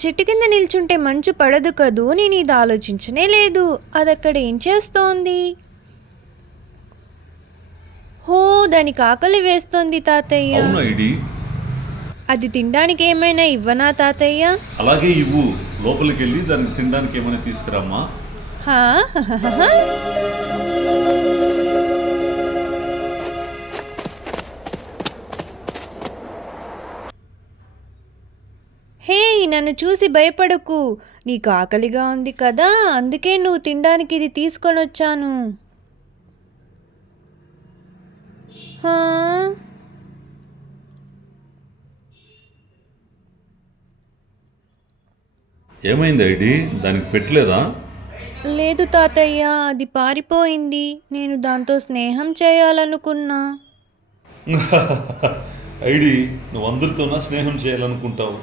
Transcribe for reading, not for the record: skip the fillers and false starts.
చెట్టు కింద నిల్చుంటే మంచు పడదు కదూ, నేను ఇది ఆలోచించనే లేదు. అదక్కడ ఏం చేస్తోంది? హో, దానికి ఆకలి వేస్తోంది తాతయ్య. అవును ఐడి. అది తినడానికి ఏమైనా ఇవ్వనా తాతయ్య? అలాగే ఇవ్వు. లోపలికి వెళ్ళి దానికి తినడానికి ఏమైనా తీసుకురామ్మా. హా, హే, నన్ను చూసి భయపడకు. నీకు ఆకలిగా ఉంది కదా, అందుకే నువ్వు తినడానికి ఇది తీసుకొనొచ్చాను. హా, ఏమైంది ఐడి? దానికి పెట్టలేదా? లేదు తాతయ్య, అది పారిపోయింది. నేను దాంతో స్నేహం చేయాలనుకున్నా. ఐడి, నువ్వు అందరితోనా స్నేహం చేయాలనుకుంటావు?